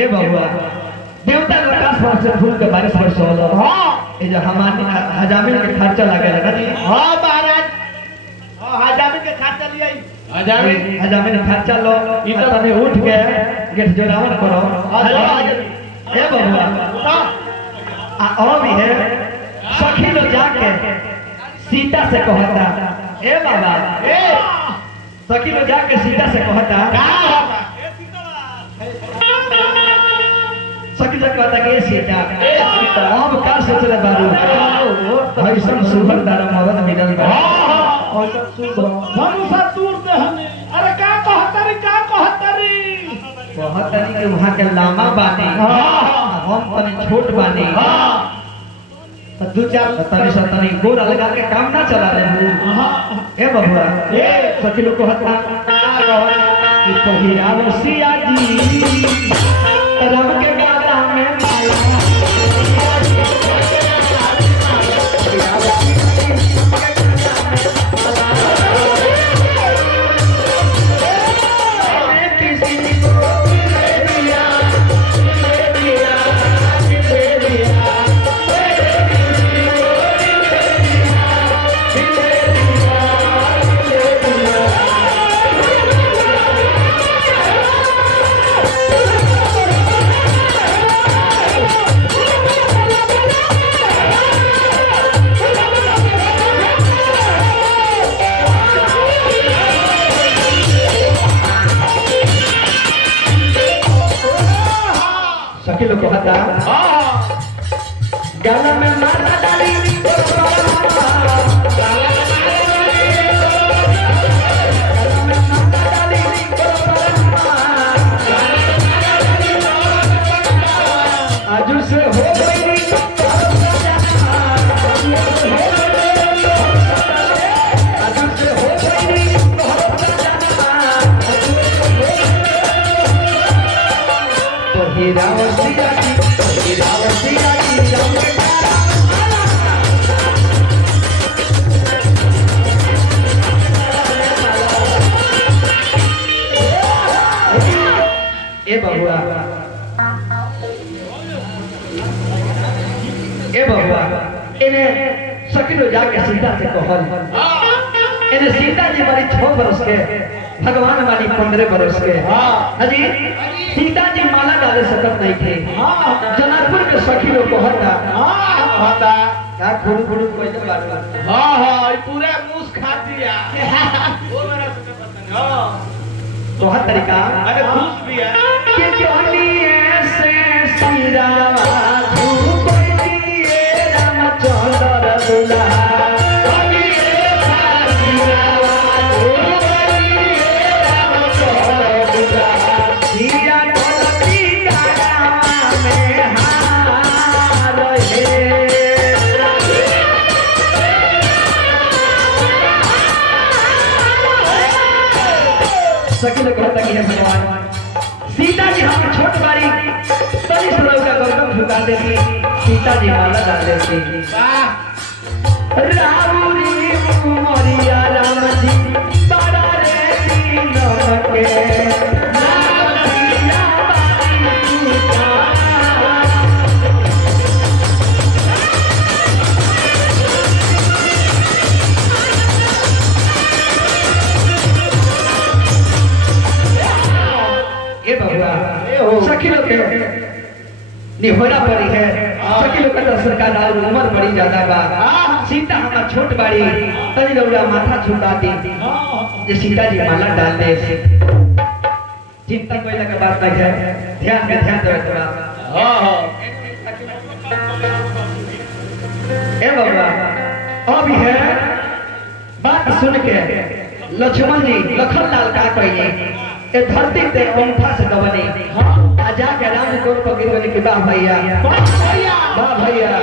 ए बबुआ देवता आकाश पर से फूल के बारिश बरसोलो। हां ए जो हमानी हजामिल के खर्चा लागेला ना जी। हां महाराज हां हजामिल के खर्चा लियाई हजामिल खर्चा लो ई तने उठ के गेट जोरावन करो। ए बबुआ आ भी है सखी लो जाके सीता से कहता ए बाबा ए सखी लो जाके सीता से कहता सखी से कहता कि सीता अब का सोचले बारू ऐसन सुभर दारा मदन मिलल बा ऐसन सुभर धनुषा दूर दे हमें। अरे का कहतरी कि वहां के लामा बानी हम तनी छोट बानी तो दू चार तनी गोरा लगा के काम ना चला ले। ए बबुआ ए सखी लोग कहता कि पहिरा रसिया जी रब के गाला में माला सखी लोग कहता गाना में माता डाली आजू से हो गई ए बबुआ इन्हें सकिलो जाके सीता से कहल इन्हें सीता जी बड़ी 6 बरस के भगवान वाली 15 बरस के। हाजी सीता जी माला डाले सकत नहीं थे। जनकपुर के सखी लोग कहता का खुड़ खुड़ कोई तो बात हां पूरा मूस खा दिया वो मेरा सुन पसंद। हां तो हर तरीका अरे खुश भी है कि जोनी ऐसे सीरा सकी लोग कहता कि भगवान सीता जी हम छोट बारी तनी से का गर्दन झुका देती सीता जी माला डाल देती। राउरी मोरिया राम जी बड़ा रे दीन के सखी लोग निहोरा पड़ी है। सखी लोग का सरकार और उम्र बड़ी ज्यादा बा सीता हमारा छोट बाड़ी तनी रउरा माथा झुका दी जे सीता जी माला डाल दे। चिंता कोई लगा बात नहीं है ध्यान देवे थोड़ा। हां ए बाबा अभी है बात सुन के लक्ष्मण जी लखन लाल का कहिए ए धरती पे अंगूठा से दबने आजा के राम को पकड़ बने के बा भैया बा भैया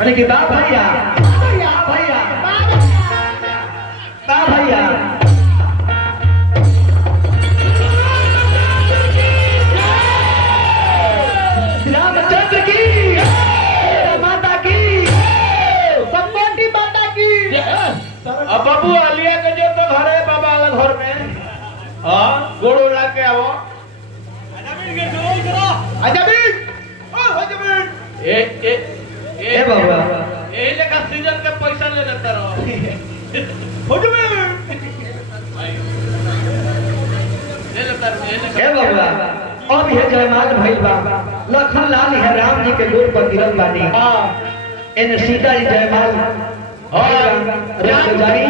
अरे के बा भैया भैया बा भैया रामचंद्र की माता गोड़ो ला के आओ अजमीन ओ अजमीन ए बाबा ए लेका सीजन के पैसा ले लेता रहो अजमीन ले लेता ए बाबा अब ये जयमाल भइल बा लखन लाल है राम जी के गोड़ पर गिरल बानी हां एने सीता जी जयमाल राम जानी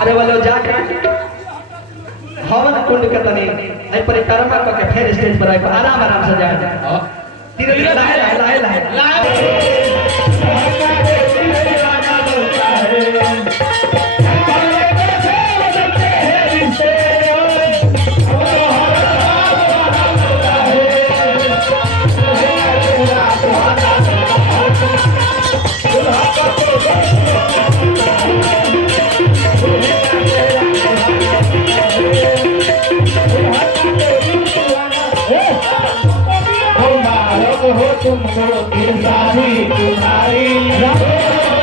अरे वालो जाके हवन कुंड के तनी आई परिक्रमा करके फिर स्टेज पर आए आराम आराम से जाए धीरे धीरे लाए लाए लाए हो तुमको सारी तुम्हारी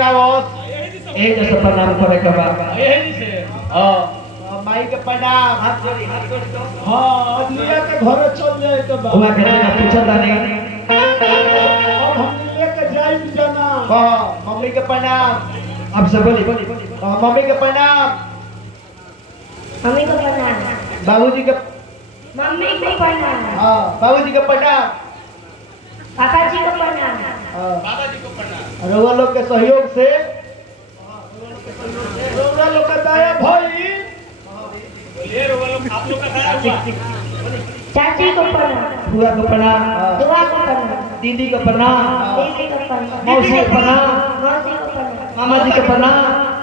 ए जैसे प्रणाम करे के बा यही से हां माई के प्रणाम हाथ जोड़ी तो हाँ लिया के घर चल जाए तो बा हुआ के ना पूछता नहीं अब हम लेके जाई जना हाँ मम्मी के प्रणाम अब से बोली हाँ मम्मी के प्रणाम मम्मी को प्रणाम बाबूजी के मम्मी को प्रणाम हाँ बाबूजी के प्रणाम पापा जी को प्रणाम हाँ बाबा जी को प्रणाम रउआ लोग के सहयोग से रउआ लोग का दया भाई ये रोगा लोग आप लोग का खाया हुआ चाची को प्रणाम बुआ को प्रणाम दुआ को प्रणाम दीदी को प्रणाम दीदी को प्रणाम मौसी को प्रणाम मौसी को प्रणाम मामा जी को प्रणाम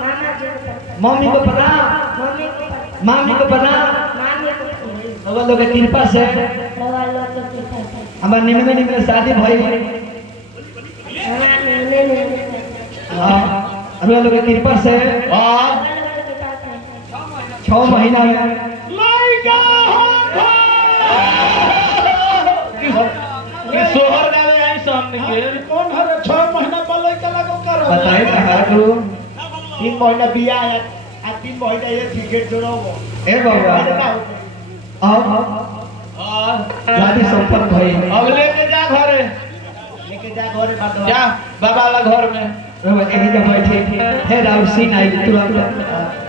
मामा जी को प्रणाम मम्मी को प्रणाम मम्मी को प्रणाम मामी को प्रणाम मामी को प्रणाम रउआ लोग के कृपा से रवा लोग को प्रणाम हमार निमन शादी भई हमारा ने हां रउआ लोग के कृपा से हां 6 महीना में लाइका कि सोहर गावे आई सामने के कौन हर 6 महीना पर लइका लगो करो बताए हमारा गुरु 3 महीना बिया है आ 3 महीना ये क्रिकेट जोड़ो ए बाबा अब हां शादी संपन्न भई अब लेके जा घरे लेके जा घरे बात जा बाबा वाला घर में रउआ यहीं पे बैठे फिर और सीन आई तुरंत